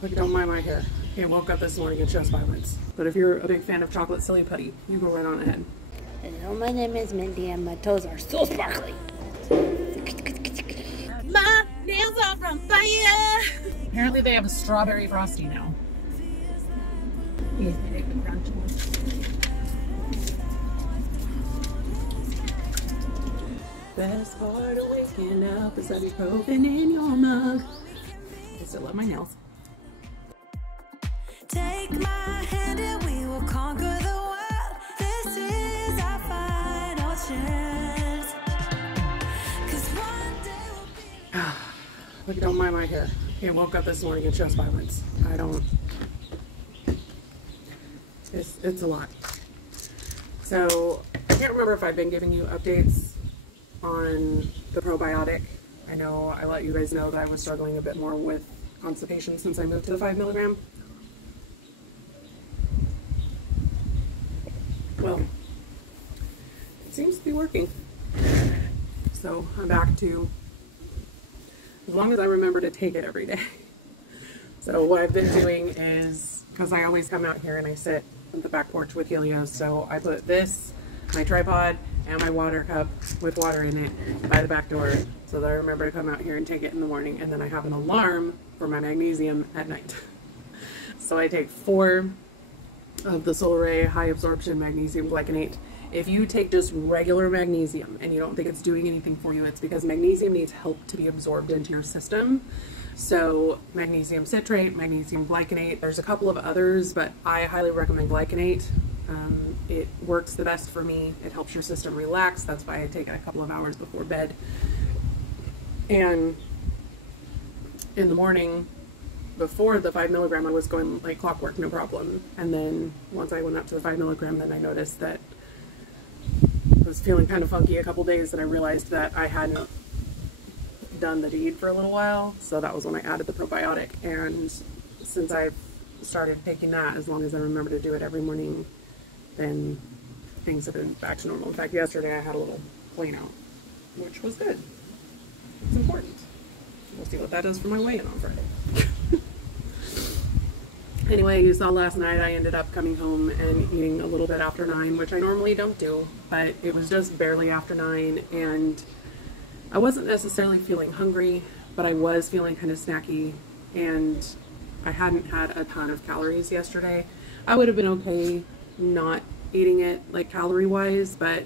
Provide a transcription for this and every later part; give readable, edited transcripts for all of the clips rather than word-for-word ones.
Look, don't mind my hair. I woke up this morning and chest violence. But if you're a big fan of chocolate silly putty, you go right on ahead. Hello, my name is Mindy and my toes are so sparkly. My nails are from fire. Apparently they have a strawberry frosty now. Best part of waking up is ibuprofen in your mug. I still love my nails. Take my hand and we will conquer the world. This is our final chance. 'Cause one day we'll be... Look, don't mind my hair. I woke up this morning and chest violence. It's a lot. So I can't remember if I've been giving you updates on the probiotic. I know I let you guys know that I was struggling a bit more with constipation since I moved to the 5 milligram. Well, it seems to be working. So I'm back to, as long as I remember to take it every day. So what I've been doing is, because I always come out here and I sit on the back porch with Helios, so I put this, my tripod, and my water cup with water in it by the back door so that I remember to come out here and take it in the morning, and then I have an alarm for my magnesium at night. So I take 4 of the Solar high absorption magnesium glycinate. If you take just regular magnesium and you don't think it's doing anything for you, it's because magnesium needs help to be absorbed into your system. So magnesium citrate, magnesium glycinate, there's a couple of others, but I highly recommend glycinate. It works the best for me. It helps your system relax. That's why I take it a couple of hours before bed. And in the morning, before the 5 milligram, I was going like clockwork, no problem. And then once I went up to the 5 milligram, then I noticed that I was feeling kind of funky a couple days, and I realized that I hadn't done the deed for a little while. So that was when I added the probiotic. And since I've started taking that, as long as I remember to do it every morning, then things have been back to normal. In fact, yesterday I had a little clean out, which was good. It's important. We'll see what that does for my weigh-in on Friday. Anyway, you saw last night I ended up coming home and eating a little bit after 9, which I normally don't do, but it was just barely after 9, and I wasn't necessarily feeling hungry, but I was feeling kind of snacky, and I hadn't had a ton of calories yesterday. I would have been okay not eating it like calorie wise, but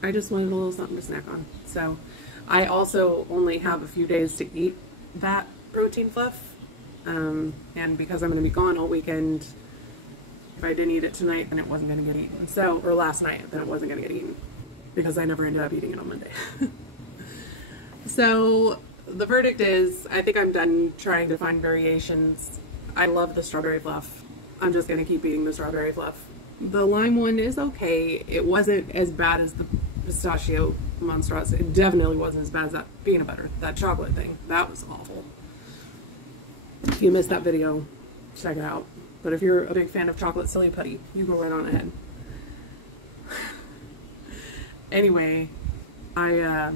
I just wanted a little something to snack on. So I also only have a few days to eat that protein fluff, and because I'm going to be gone all weekend, if I didn't eat it tonight, then it wasn't going to get eaten. So, or last night, then it wasn't going to get eaten, because I never ended up eating it on Monday. So the verdict is, I think I'm done trying to find variations. I love the strawberry fluff. I'm just going to keep eating the strawberry fluff. The lime one is okay. It wasn't as bad as the pistachio monstrous. It definitely wasn't as bad as that peanut butter, that chocolate thing. That was awful. If you missed that video, check it out. But if you're a big fan of chocolate silly putty, you go right on ahead. Anyway, I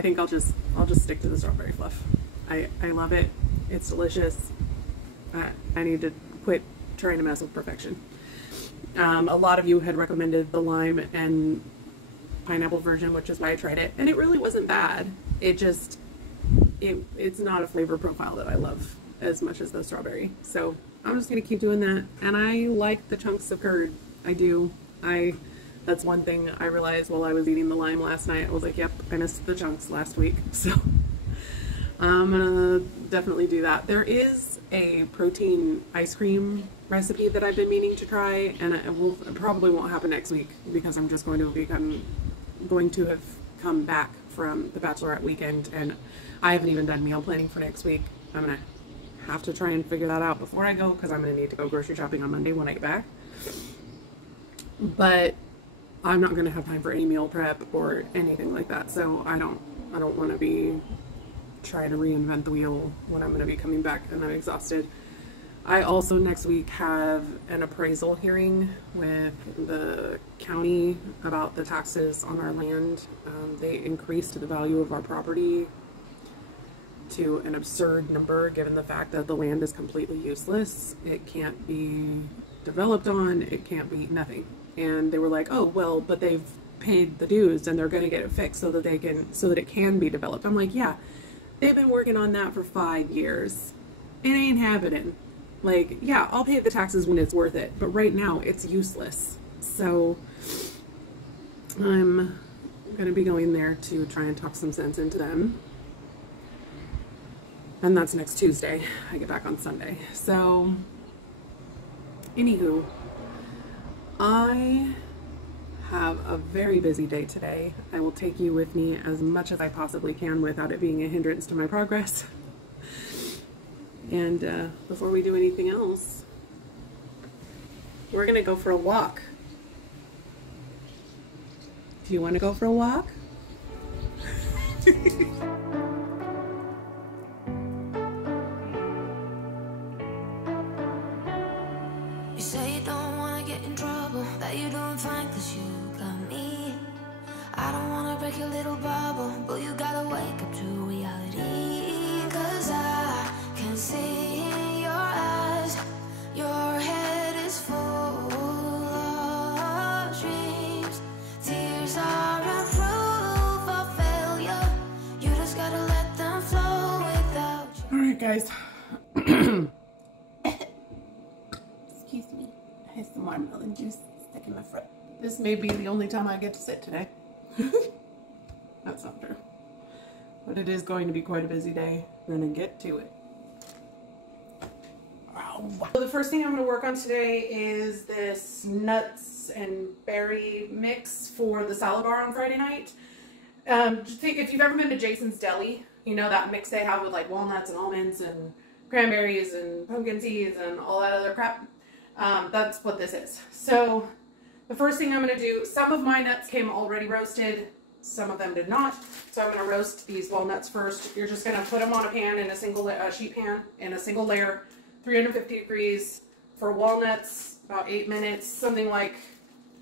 think I'll just stick to the strawberry fluff. I love it. It's delicious. I need to quit trying to mess with perfection. A lot of you had recommended the lime and pineapple version, which is why I tried it, and it really wasn't bad. It's not a flavor profile that I love as much as the strawberry. So I'm just gonna keep doing that. And I like the chunks of curd. I do. That's one thing I realized while I was eating the lime last night. I was like, yep, I missed the chunks last week. So I'm gonna definitely do that. There is a protein ice cream recipe that I've been meaning to try, and it probably won't happen next week because I'm just going to have come back from the Bachelorette weekend, and I haven't even done meal planning for next week. I'm gonna have to try and figure that out before I go, because I'm gonna need to go grocery shopping on Monday when I get back. But I'm not gonna have time for any meal prep or anything like that, so I don't want to be trying to reinvent the wheel when I'm gonna be coming back and I'm exhausted. I also next week have an appraisal hearing with the county about the taxes on our land. They increased the value of our property to an absurd number given the fact that the land is completely useless. It can't be developed on, it can't be nothing. And they were like, oh, well, but they've paid the dues and they're going to get it fixed so that it can be developed. I'm like, yeah, they've been working on that for 5 years. It ain't happening. Like, yeah, I'll pay the taxes when it's worth it, but right now it's useless. So I'm going to be going there to try and talk some sense into them. And that's next Tuesday. I get back on Sunday. So, anywho, I have a very busy day today. I will take you with me as much as I possibly can without it being a hindrance to my progress. And before we do anything else, we're gonna go for a walk. Do you want to go for a walk? You say you don't wanna get in trouble, that you doing fine cause you got me. I don't wanna break your little bubble, but you gotta wake up to reality. Cause I can see in your eyes, your head is full of dreams. Tears are a proof of failure, you just gotta let them flow without you. Alright guys. Excuse me. I have some watermelon juice stuck in my throat. This may be the only time I get to sit today. That's not true. But it is going to be quite a busy day. We're going to get to it. So the first thing I'm going to work on today is this nuts and berry mix for the salad bar on Friday night. Just think, if you've ever been to Jason's Deli, you know that mix they have with like walnuts and almonds and cranberries and pumpkin seeds and all that other crap. That's what this is. So the first thing I'm going to do, some of my nuts came already roasted, some of them did not. So I'm going to roast these walnuts first. You're just going to put them on a pan in a single sheet pan in a single layer, 350 degrees. For walnuts, about 8 minutes. Something like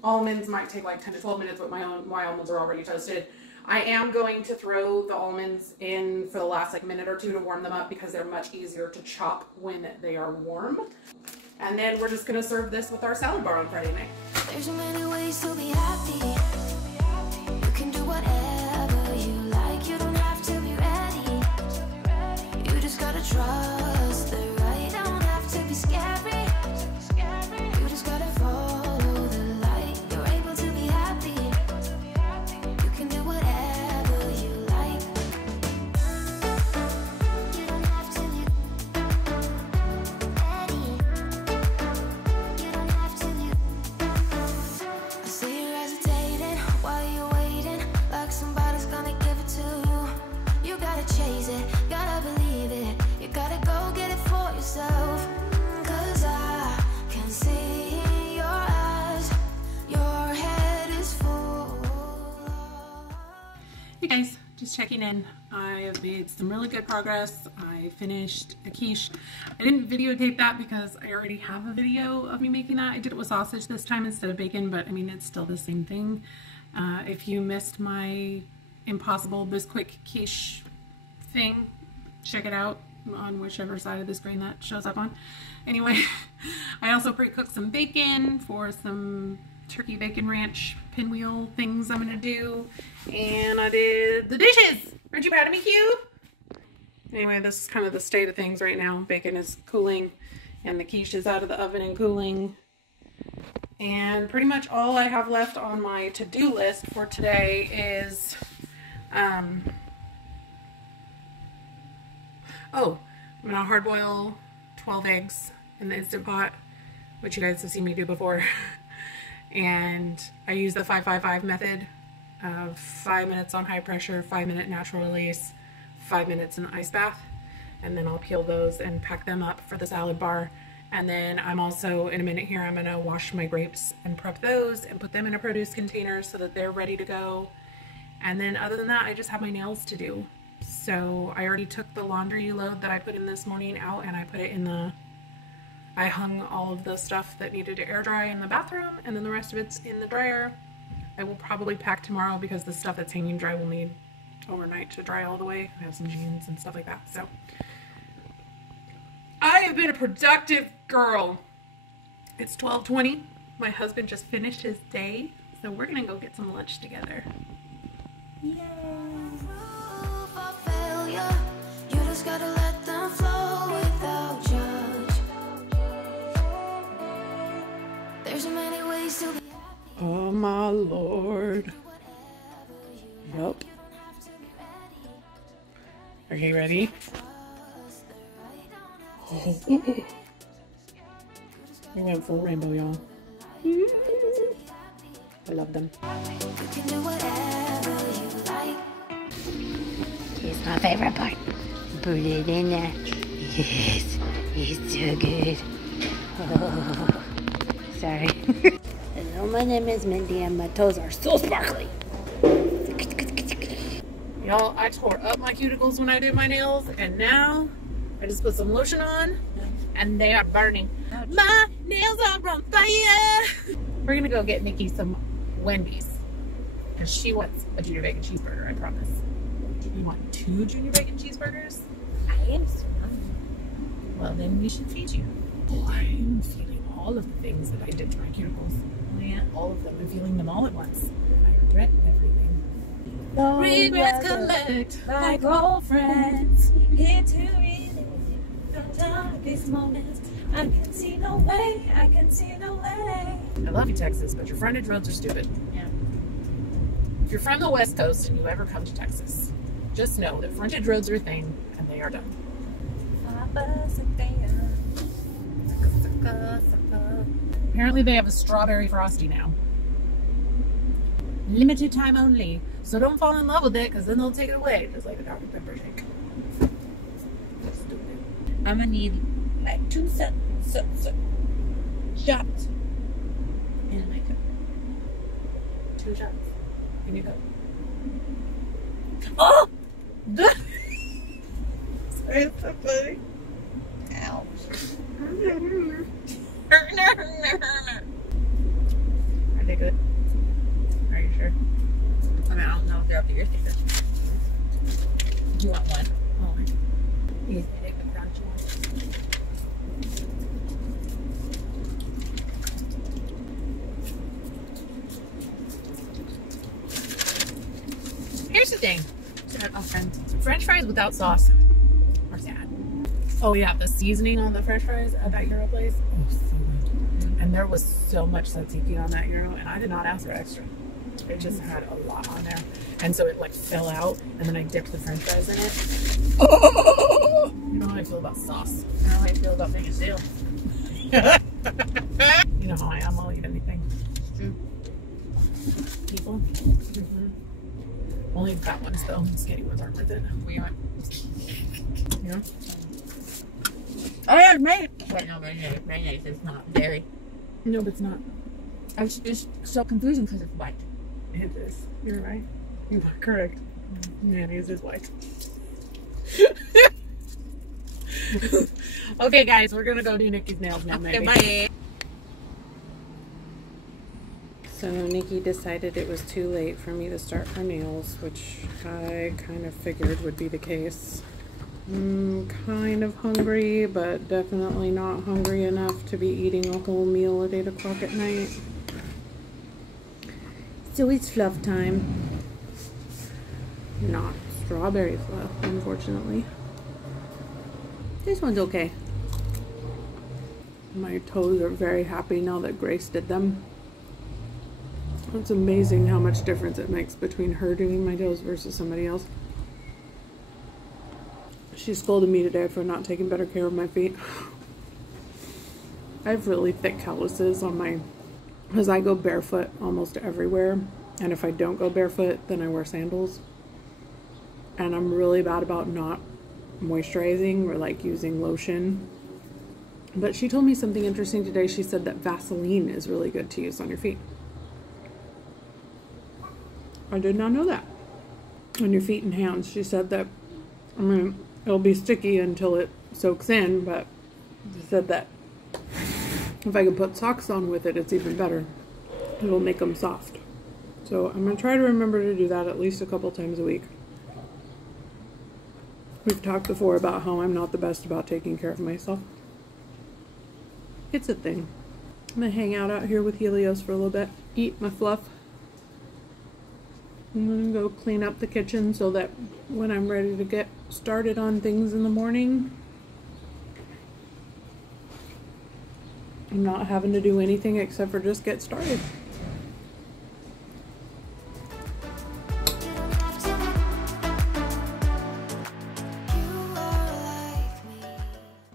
almonds might take like 10 to 12 minutes, but my almonds are already toasted. I am going to throw the almonds in for the last like minute or two to warm them up because they're much easier to chop when they are warm. And then we're just going to serve this with our salad bar on Friday night. There's so many ways to be happy. You can do whatever you like. You don't have to be ready. You just gotta trust the right. Don't have to be scary. You just gotta follow the light. You're able to be happy. You can do whatever you like. You don't have to be ready. You don't have to be. I see you hesitating while you're waiting, like somebody's gonna give it to you. You gotta chase it, gotta believe it. You gotta go get it for yourself. Cause I can see in your eyes, your head is full. Hey guys, just checking in. I have made some really good progress. I finished a quiche. I didn't videotape that because I already have a video of me making that. I did it with sausage this time instead of bacon, but I mean, it's still the same thing. If you missed my Impossible Bisquick quiche thing, check it out on whichever side of the screen that shows up on. Anyway, I also pre-cooked some bacon for some turkey bacon ranch pinwheel things I'm gonna do, and I did the dishes. Aren't you proud of me, Cube? Anyway, this is kind of the state of things right now. Bacon is cooling and the quiche is out of the oven and cooling, and pretty much all I have left on my to-do list for today is I'm gonna hard boil 12 eggs in the Instant Pot, which you guys have seen me do before. And I use the 5-5-5 method of 5 minutes on high pressure, 5-minute natural release, 5 minutes in ice bath. And then I'll peel those and pack them up for the salad bar. And then I'm also, in a minute here, I'm gonna wash my grapes and prep those and put them in a produce container so that they're ready to go. And then other than that, I just have my nails to do. So I already took the laundry load that I put in this morning out, and I put it in the, I hung all of the stuff that needed to air dry in the bathroom, and then the rest of it's in the dryer. I will probably pack tomorrow because the stuff that's hanging dry will need overnight to dry all the way. I have some jeans and stuff like that. So I have been a productive girl. It's 12:20. My husband just finished his day, so we're gonna go get some lunch together. Yay! You just gotta let them flow without judge. There's so many ways to be happy. Oh my Lord. Yup. Are you ready? Oh. We went full rainbow, y'all. I love them. You can do whatever you like. Here's my favorite part. Put it in there. Yes, it's so good. Oh, sorry. Hello, my name is Mindy and my toes are so sparkly. Y'all, I tore up my cuticles when I did my nails, and now I just put some lotion on, and they are burning. My nails are on fire. We're gonna go get Nikki some Wendy's, because she wants a junior bacon cheeseburger, I promise. You want 2 junior bacon cheeseburgers? I am so Well, then we should feed you. Oh, I am feeling all of the things that I did to my cuticles. Oh, yeah? All of them. I'm feeling them all at once. I regret everything. Regrets collect my girlfriends. Here to relive the darkest moments. I can see no way, I can see no way. I love you, Texas, but your frontage roads are stupid. Yeah. If you're from the West Coast and you ever come to Texas, just know that frontage roads are a thing, and they are done. Apparently they have a strawberry frosty now. Limited time only. So don't fall in love with it, because then they'll take it away. Just like the Dr. Pepper shake. Stupid. I'm gonna need like 2 shots in my cup. 2 shots. In your cup. Oh! It's so funny. Ouch. Are they good? Are you sure? I mean, I don't know if they're up to your standards. You want one? Oh my God. You take the crunchy one. Here's the thing. French fries without sauce are sad. Oh yeah, the seasoning on the French fries at that Euro place. Oh, so good. And there was so much tzatziki on that Euro, and I did not ask for extra. It just had a lot on there. And so it like fell out, and then I dipped the French fries in it. Oh! You know how I feel about sauce. I know how you feel about being a seal. You know how I am, I'll eat anything. It's true. People. Only the fat ones though. The skinny ones aren't worth it. We aren't. You know? Oh yeah, mayonnaise. Wait, no, mayonnaise is not dairy. No, but it's not. I was just so confusing because it's white. It is. You're right. You are correct. Mayonnaise is white. Okay, guys, we're gonna go do Nikki's nails now. Okay, Maybe. bye. So Nikki decided it was too late for me to start her nails, which I kind of figured would be the case. I'm kind of hungry, but definitely not hungry enough to be eating a whole meal at 8 o'clock at night. So it's fluff time. Not strawberry fluff, unfortunately. This one's okay. My toes are very happy now that Grace did them. It's amazing how much difference it makes between her doing my toes versus somebody else. She scolded me today for not taking better care of my feet. I have really thick calluses on my, because I go barefoot almost everywhere, and if I don't go barefoot, then I wear sandals. And I'm really bad about not moisturizing or like using lotion. But she told me something interesting today. She said that Vaseline is really good to use on your feet. I did not know that. On your feet and hands. She said that, I mean, it'll be sticky until it soaks in, but she said that if I can put socks on with it, it's even better. It'll make them soft. So I'm going to try to remember to do that at least a couple times a week. We've talked before about how I'm not the best about taking care of myself. It's a thing. I'm gonna hang out here with Helios for a little bit, eat my fluff. I'm gonna go clean up the kitchen so that when I'm ready to get started on things in the morning, I'm not having to do anything except for just get started.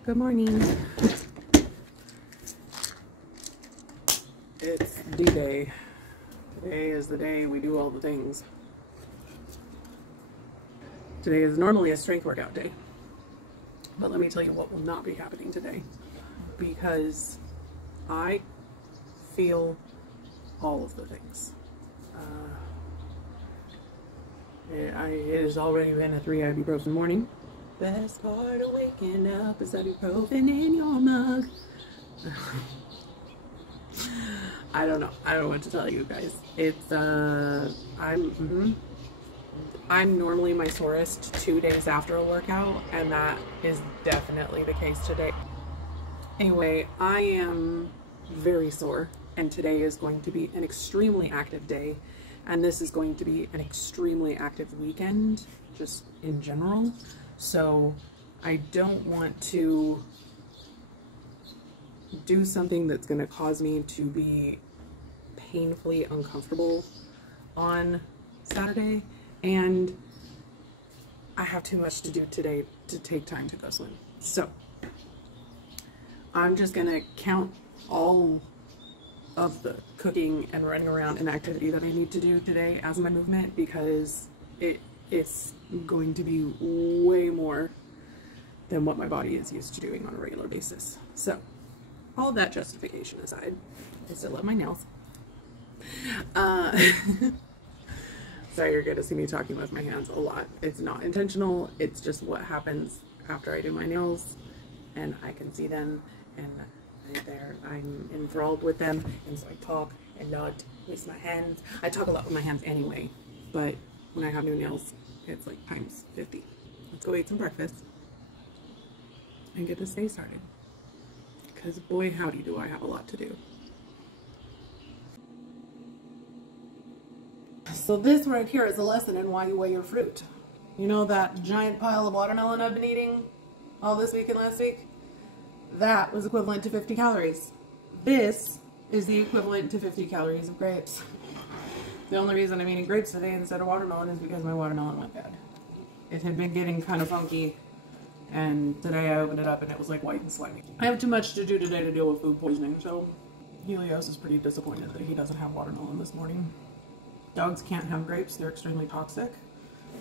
Good morning. It's D-Day. Today is the day we do all the things. Today is normally a strength workout day. But let me tell you what will not be happening today. Because I feel all of the things. It has already been a 3 ibuprofen morning. Best part of waking up is ibuprofen in your mug. I don't know. I don't know what to tell you guys. It's I'm normally my sorest 2 days after a workout, and that is definitely the case today. Anyway, I am very sore, and today is going to be an extremely active day, and this is going to be an extremely active weekend, just in general. So I don't want to do something that's going to cause me to be painfully uncomfortable on Saturday, and I have too much to do today to take time to go swim. So I'm just going to count all of the cooking and running around and activity that I need to do today as my movement, because it's going to be way more than what my body is used to doing on a regular basis. So all that justification aside, I still love my nails. So you're going to see me talking with my hands a lot. It's not intentional. It's just what happens after I do my nails, and I can see them, and I'm enthralled with them, and so I talk a lot with my hands. I talk a lot with my hands anyway, but when I have new nails, it's like times 50. Let's go eat some breakfast and get this day started, because boy howdy do I have a lot to do. So this right here is a lesson in why you weigh your fruit. You know that giant pile of watermelon I've been eating all this week and last week? That was equivalent to 50 calories. This is the equivalent to 50 calories of grapes. The only reason I'm eating grapes today instead of watermelon is because my watermelon went bad. It had been getting kind of funky, and today I opened it up and it was like white and slimy. I have too much to do today to deal with food poisoning, so Helios is pretty disappointed that he doesn't have watermelon this morning. Dogs can't have grapes, they're extremely toxic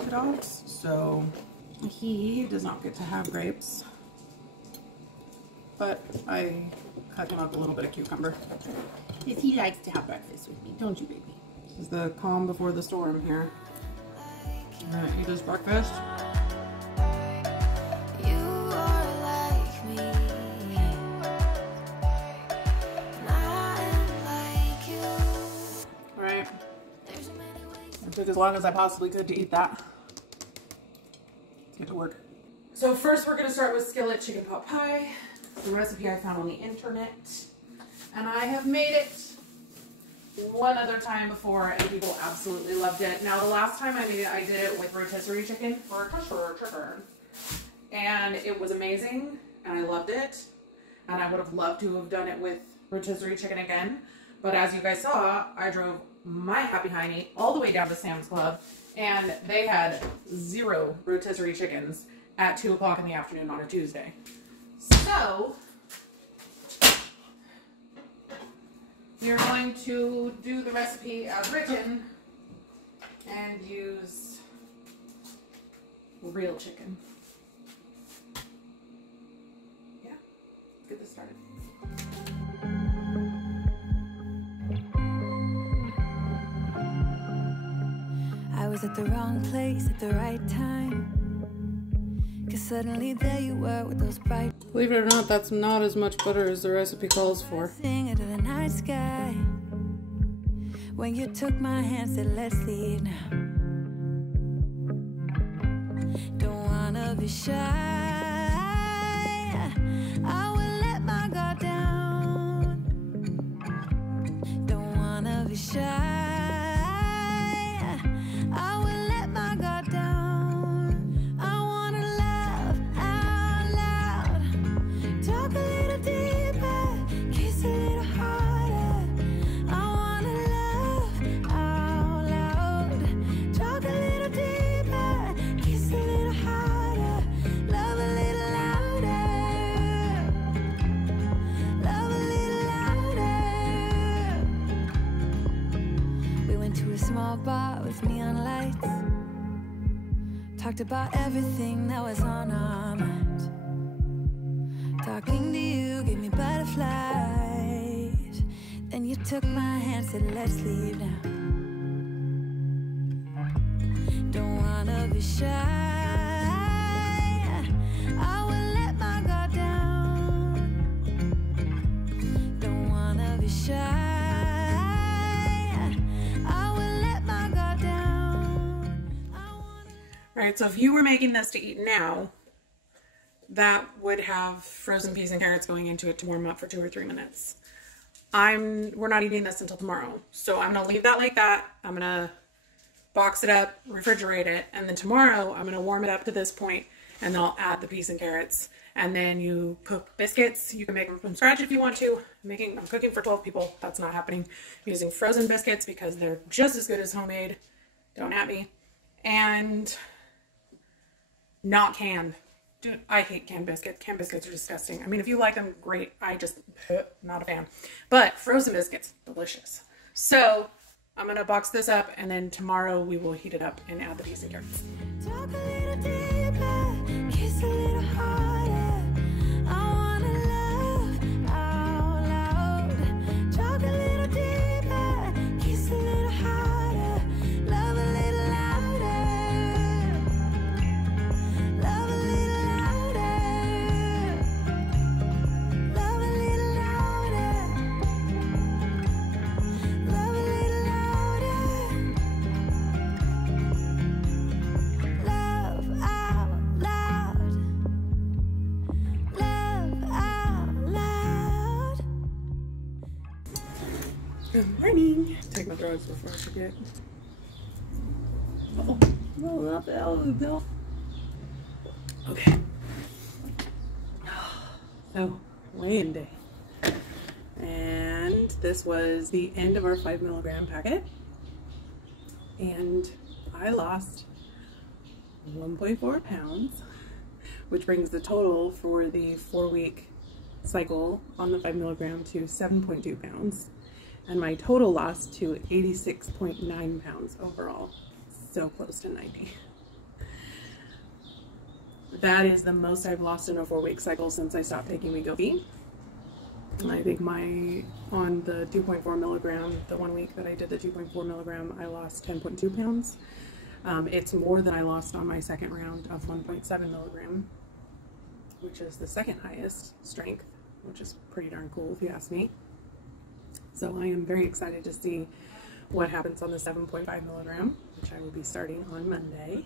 to dogs, so he does not get to have grapes. But I cut him up a little bit of cucumber, because he likes to have breakfast with me, don't you, baby? This is the calm before the storm here. I'm gonna eat his breakfast. Alright. I took as long as I possibly could to eat that. Let's get to work. So first we're gonna start with skillet chicken pot pie. The recipe I found on the internet, and I have made it one other time before and people absolutely loved it. Now the last time I made it, I did it with rotisserie chicken for chicken, and it was amazing and I loved it, and I would have loved to have done it with rotisserie chicken again, but as you guys saw, I drove my happy hiney all the way down to Sam's Club, and they had 0 rotisserie chickens at 2 o'clock in the afternoon on a Tuesday. So, you're going to do the recipe as written and use real chicken. Yeah, let's get this started. I was at the wrong place at the right time, 'cause suddenly there you were with those bright. Believe it or not, that's not as much butter as the recipe calls for. Sing into the night sky. When you took my hand, said let's leave now. Don't wanna be shy. I will let my guard down. Don't wanna be shy. I will let my guard down. I wanna laugh out loud. Talk a little deeper, kiss a little harder. I wanna laugh out loud. Talk a little deeper, kiss a little harder. Love a little louder. Love a little louder. We went to a small bar with neon lights. Talked about everything that was on our mind. Talking to you gave me butterflies. Then you took my hand, said let's leave now. Don't wanna be shy. I will let my guard down. Don't wanna be shy. I will let my guard down. All right, so if you were making this to eat now, that would have frozen peas and carrots going into it to warm up for 2 or 3 minutes. We're not eating this until tomorrow. So I'm gonna leave that like that. I'm gonna box it up, refrigerate it, and then tomorrow I'm gonna warm it up to this point, and then I'll add the peas and carrots. And then you cook biscuits. You can make them from scratch if you want to. I'm cooking for 12 people. That's not happening. I'm using frozen biscuits because they're just as good as homemade. Don't at me. And not canned. Dude, I hate canned biscuits. Canned biscuits are disgusting. I mean, if you like them, great. I just, not a fan. But frozen biscuits, delicious. So I'm going to box this up, and then tomorrow we will heat it up and add the peas and carrots. Talk a little deeper, kiss a little harder. I wanna laugh out loud. Talk a little deeper, kiss a little harder. Love a little louder. Love a little louder. Love a little louder. Love a little louder. Love out loud. Love out loud. Good morning. Take my drugs before I forget. Oh, roll up the elbow. Okay. So, weigh-in day. And this was the end of our 5 milligram packet. And I lost 1.4 pounds, which brings the total for the 4-week cycle on the 5 milligram to 7.2 pounds. And my total loss to 86.9 pounds overall. So close to 90. That is the most I've lost in a 4-week cycle since I stopped taking Wegovy. And I think on the 2.4 milligram, the 1 week that I did the 2.4 milligram, I lost 10.2 pounds. It's more than I lost on my second round of 1.7 milligram, which is the second highest strength, which is pretty darn cool if you ask me. So I am very excited to see what happens on the 7.5 milligram, which I will be starting on Monday.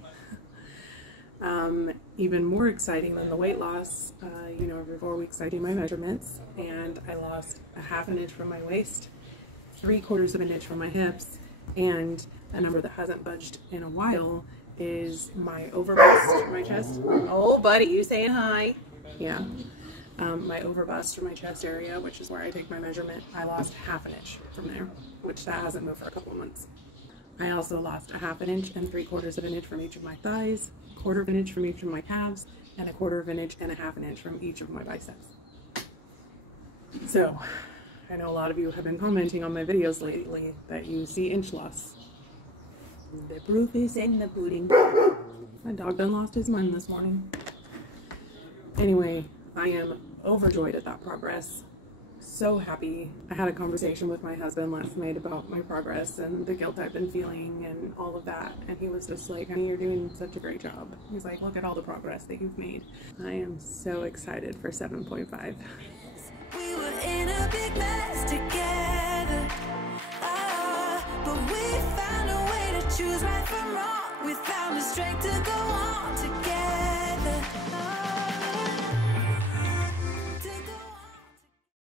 Even more exciting than the weight loss, every 4 weeks I do my measurements, and I lost a ½ inch from my waist, 3/4 of an inch from my hips, and a number that hasn't budged in a while is my overbust, my chest. Oh, buddy, you saying hi? Yeah. My overbust from my chest area, which is where I take my measurement, I lost ½ inch from there, which that hasn't moved for a couple of months. I also lost a ½ inch and 3/4 of an inch from each of my thighs, 1/4 of an inch from each of my calves, and 1/4 of an inch and a ½ inch from each of my biceps. So, I know a lot of you have been commenting on my videos lately that you see inch loss. The proof is in the pudding. My dog done lost his mind this morning. Anyway, I am overjoyed at that progress. So happy. I had a conversation with my husband last night about my progress and the guilt I've been feeling and all of that. And he was just like, honey, you're doing such a great job. He's like, look at all the progress that you've made. I am so excited for 7.5.